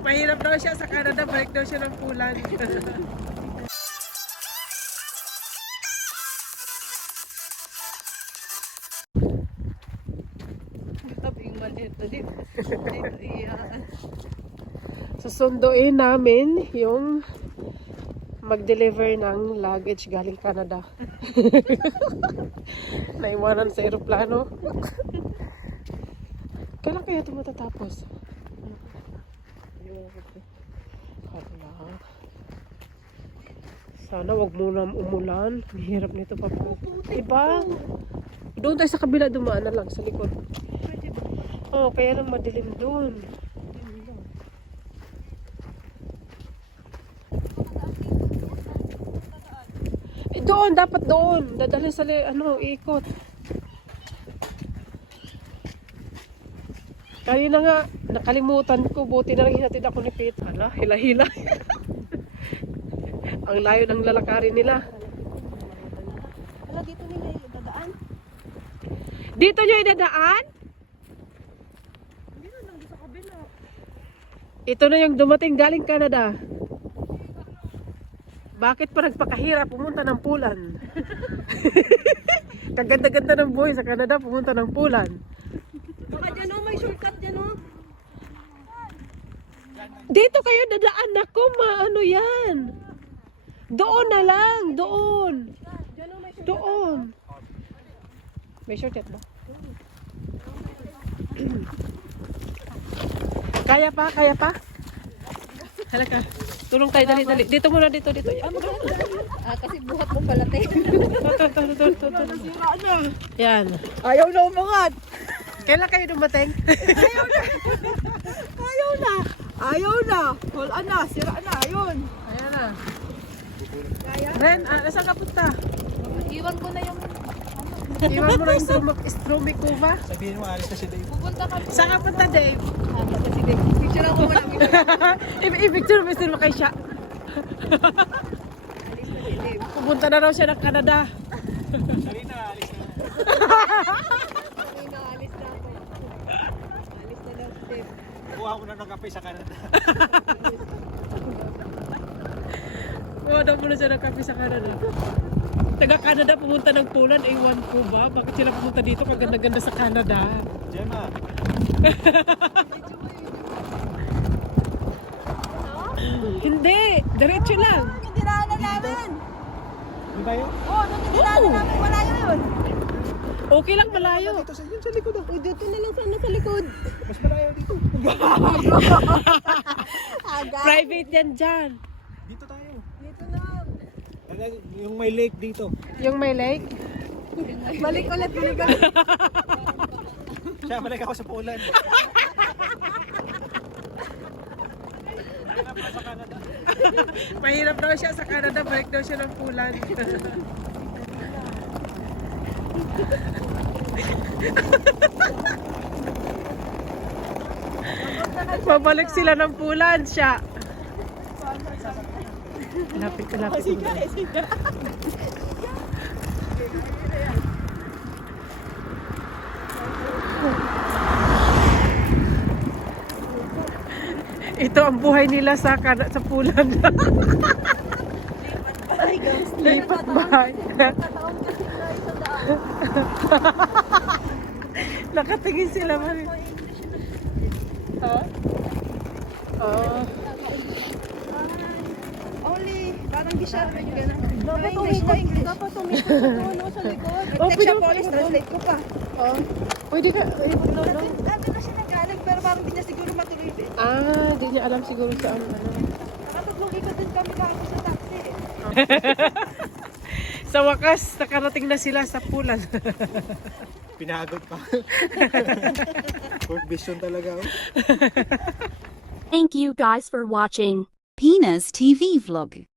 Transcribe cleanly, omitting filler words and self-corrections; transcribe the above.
Mahirap daw siya sa Canada, balik daw siya ng Poland. Susunduin namin yung mag-deliver ng luggage galing Canada. Naiwanan sa eroplano. Kailan kaya ito matatapos? Hala. Sana wag muna umulan. Mahirap nito pa po. Diba? Doon tayo sa kabila, dumaan na lang sa likod. Oh, kaya lang madilim doon. Doon, dapat doon. Dadalhin sa ikot. Kanina nga, nakalimutan ko. Buti na lang hinatid ako ni Pete. Hala, hila-hila. Ang layo ng lalakarin nila. Wala, dito nila idadaan? Dito nyo idadaan? Hindi na lang, sa kabila. Ito na yung dumating galing Canada. Bakit pa nagpakahirap pumunta ng Pulan? Kaganda-ganda ng buhay sa Canada, pumunta ng Pulan. Baka dyan o, may shortcut dyan o. Dito kayo dadaan ako, ano yan? Doon na lang, doon. Doon. May shortcut ba? Kaya pa, kaya pa? Halika. Tulong tayo, dali. Dito muna, dito. Kasi buhat mo pala tayo. Ito. Nasira na. Yan. Ayaw na umangat. Kailan kayo dumating? Ayaw na. Wala na, sira na, ayun. Ayan na. Kaya? Ren, saan ka punta? Iwan ko na yung... Iwan mo na Stromikova? Sabihin mo, alis na si Dave. Pupunta kami. Saan ka punta, Dave? Kasi picture ako muna. I-picture mo kay siya. Alis na si Dave. Pupunta na raw siya ng Canada. Sarina, alis na. Kanina, alis na ako. Alis na daw si Dave. Kuha ko na ng kape sa Canada. Oo, daw muna siya ng kape sa Canada. Taga-Canada pumunta ng Poland, ewan ko ba? Bakit sila pumunta dito? Kaganda-ganda sa Canada. Gemma. Hindi, diretso lang. Yung dinaanan namin. Di ba yun? Oo, nung dinaanan namin, malayo yun. Okay lang, malayo. Dito sa yun, sa likod ako. Uy, dito na lang sana sa likod. Mas malayo dito. Private yan dyan. Dito tayo. Dito lang. Yung may lake dito. Yung may lake. Balik ulit. Siya, balik ako sa Poland. Mahirap daw siya sa Canada, balik daw siya ng Poland. Babalik sila ng Poland siya. Lapit. Ito ang buhay nila sa Poland. Lipat bahay. Nakatingin sila man. Only, parang gisyaran yung gano'n. Dapat umikot sa likod. Nag-text siya police, translate ko pa. Pwede ka. Nandun na siya nagaling, pero parang hindi niya siguro matuloy. Di niya alam siguro saan. Nakatatlong ikot din kami kahit sa taxi. Sa wakas, nakarating na sila sa Poland. Pinagod pa. Fort Vision talaga. Oh. Thank you guys for watching Pina's TV vlog.